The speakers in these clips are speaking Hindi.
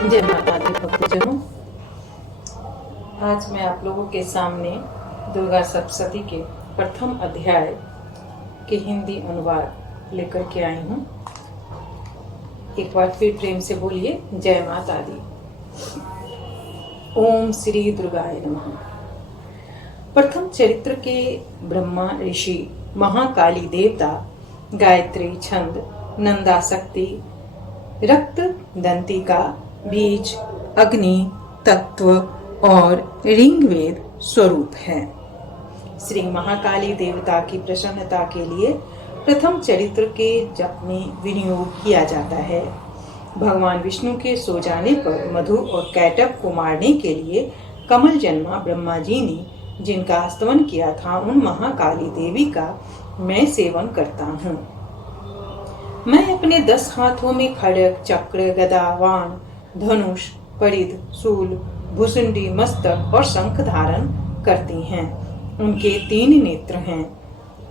जय माता दी भक्तजनों। आज मैं आप लोगों के सामने दुर्गा सप्तशती के प्रथम अध्याय के हिंदी अनुवाद लेकर के आई हूँ। एक बार फिर प्रेम से बोलिए जय माता दी। ओम श्री दुर्गाय नमः। प्रथम चरित्र के ब्रह्मा ऋषि, महाकाली देवता, गायत्री छंद, नंदा शक्ति, रक्त दंतिका, बीज, अग्नि तत्व और ऋग्वेद स्वरूप है। श्री महाकाली देवता की प्रसन्नता के लिए प्रथम चरित्र के जप में विनियोग किया जाता है। भगवान विष्णु के सो जाने पर मधु और कैटभ को मारने के लिए कमल जन्मा ब्रह्मा जी ने जिनका स्तवन किया था, उन महाकाली देवी का मैं सेवन करता हूँ। मैं अपने 10 हाथों में खड्ग, चक्र, गदा, वाण, धनुष, परिध, शूल, भुसुंडी, मस्तक और शंख धारण करती हैं। उनके 3 नेत्र हैं।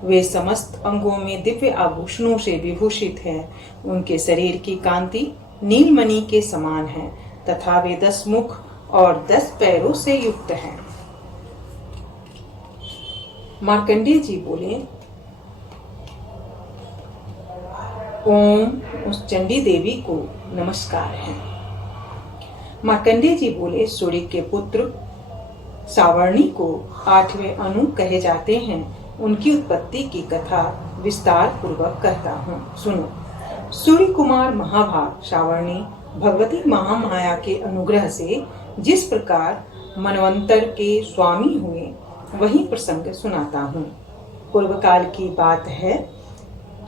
वे समस्त अंगों में दिव्य आभूषणों से विभूषित हैं। उनके शरीर की कांति नीलमणि के समान है तथा वे 10 मुख और 10 पैरों से युक्त हैं। मार्कंडेय जी बोले, ओम उस चंडी देवी को नमस्कार है। मार्कंडेय जी बोले, सूर्य के पुत्र सावर्णी को 8वें अनु कहे जाते हैं। उनकी उत्पत्ति की कथा विस्तार पूर्वक कहता हूँ, सुनो। सूर्य कुमार महाभाग सावर्णी भगवती महामाया के अनुग्रह से जिस प्रकार मनवंतर के स्वामी हुए, वही प्रसंग सुनाता हूँ। पूर्व काल की बात है।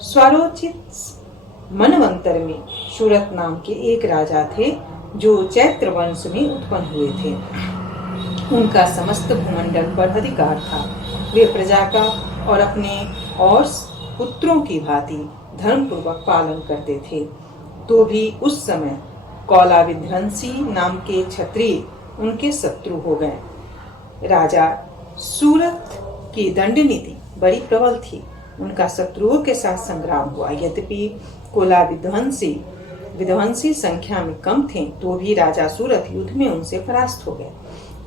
स्वरोचित मनवंतर में सूरत नाम के एक राजा थे जो चैत्र वंश में उत्पन्न हुए थे। उनका समस्त भूमंडल पर अधिकार था। वे प्रजा का और अपने और पुत्रों की भांति धर्म पूर्वक पालन करते थे। तो भी उस समय कौलाविध्वंसी नाम के क्षत्रिय उनके शत्रु हो गए। राजा सूरत की दंड नीति बड़ी प्रबल थी। उनका शत्रुओं के साथ संग्राम हुआ। यद्यपि कोला विध्वंसी संख्या में कम थे, तो भी राजा सूरत युद्ध में उनसे परास्त हो गए।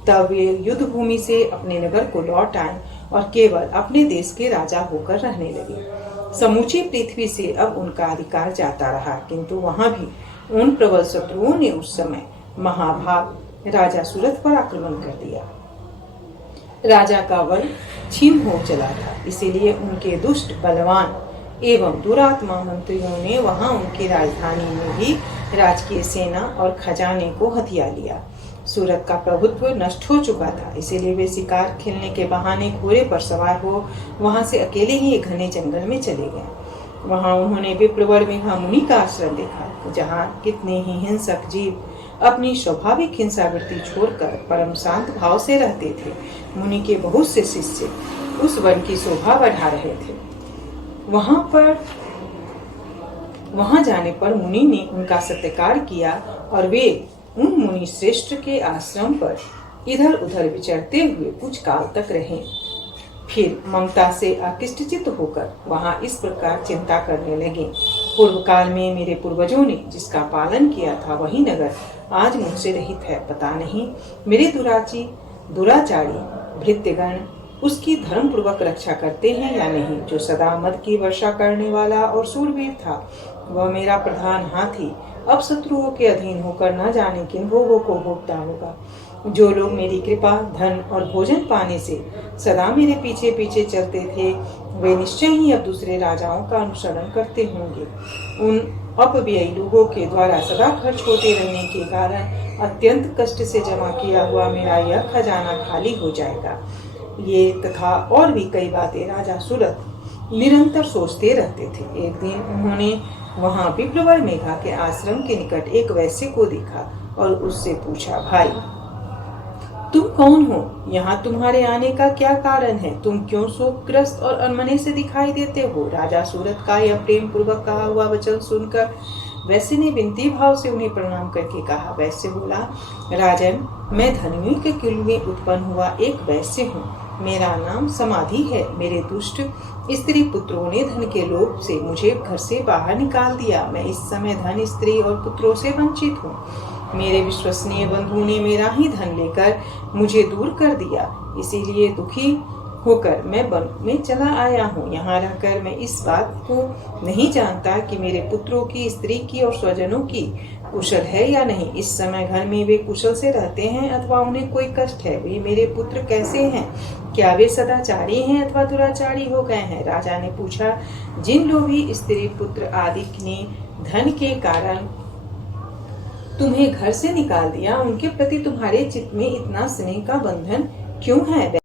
तब वे युद्ध भूमि से अपने नगर को लौट आए और केवल अपने देश के राजा होकर रहने लगे। समूची पृथ्वी से अब उनका अधिकार जाता रहा, किंतु वहां भी उन प्रबल शत्रुओं ने उस समय महाभाग राजा सूरत पर आक्रमण कर दिया। राजा का बल क्षीण हो चला था, इसीलिए उनके दुष्ट, बलवान एवं दुरात्मा मंत्रियों ने वहां उनकी राजधानी में भी राजकीय सेना और खजाने को हथिया लिया। सूरत का प्रभुत्व नष्ट हो चुका था, इसीलिए वे शिकार खेलने के बहाने घोड़े पर सवार हो वहां से अकेले ही एक घने जंगल में चले गए। वहां उन्होंने विप्रवर मेघा मुनि का आश्रम देखा, जहाँ कितने ही हिंसक जीव अपनी स्वाभाविक हिंसावृत्ति छोड़कर परम शांत भाव से रहते थे। मुनि के बहुत से शिष्य उस वन की शोभा बढ़ा रहे थे। वहां जाने पर मुनि ने उनका सत्कार किया और वे उन मुनि श्रेष्ठ के आश्रम पर इधर उधर विचरते हुए कुछ काल तक रहे। फिर ममता से आकृष्टचित्त होकर वहां इस प्रकार चिंता करने लगे, पूर्व काल में मेरे पूर्वजों ने जिसका पालन किया था, वही नगर आज मुझसे रहित है। पता नहीं मेरे दुराचारी भृत्यगण उसकी धर्म पूर्वक रक्षा करते हैं या नहीं। जो सदा मद की वर्षा करने वाला और शूरवीर था, वह मेरा प्रधान हाथी अब शत्रुओं के अधीन होकर न जाने किन भोगों को भोगता होगा। जो लोग मेरी कृपा, धन और भोजन पाने से सदा मेरे पीछे पीछे चलते थे, वे निश्चय ही अब दूसरे राजाओं का अनुसरण करते होंगे। उन अपव्ययी लोगों के द्वारा सदा खर्च होते रहने के कारण अत्यंत कष्ट से जमा किया हुआ मेरा यह खजाना खाली हो जाएगा। ये तथा और भी कई बातें राजा सूरत निरंतर सोचते रहते थे। एक दिन उन्होंने वहां विप्रवर मेघा के आश्रम के निकट एक वैश्य को देखा और उससे पूछा, भाई तुम कौन हो? यहाँ तुम्हारे आने का क्या कारण है? तुम क्यों शोकग्रस्त और अनमने से दिखाई देते हो? राजा सूरत का यह प्रेम पूर्वक कहा हुआ वचन सुनकर वैश्य ने विनती भाव से उन्हें प्रणाम करके कहा। वैश्य बोला, राजन, मैं धनियों के कुल में उत्पन्न हुआ एक वैश्य हूँ। मेरा नाम समाधि है। मेरे दुष्ट स्त्री पुत्रों ने धन के लोभ से मुझे घर से बाहर निकाल दिया। मैं इस समय धन, स्त्री और पुत्रों से वंचित हूँ। मेरे विश्वसनीय बंधु ने मेरा ही धन लेकर मुझे दूर कर दिया, इसीलिए दुखी होकर मैं वन में चला आया हूँ। यहाँ रहकर मैं इस बात को नहीं जानता कि मेरे पुत्रों की, स्त्री की और स्वजनों की कुशल है या नहीं। इस समय घर में वे कुशल से रहते हैं अथवा उन्हें कोई कष्ट है। वे मेरे पुत्र कैसे हैं? क्या वे सदाचारी हैं अथवा दुराचारी हो गए हैं? राजा ने पूछा, जिन लोभी स्त्री, पुत्र आदि ने धन के कारण तुम्हें घर से निकाल दिया, उनके प्रति तुम्हारे चित्त में इतना स्नेह का बंधन क्यों है?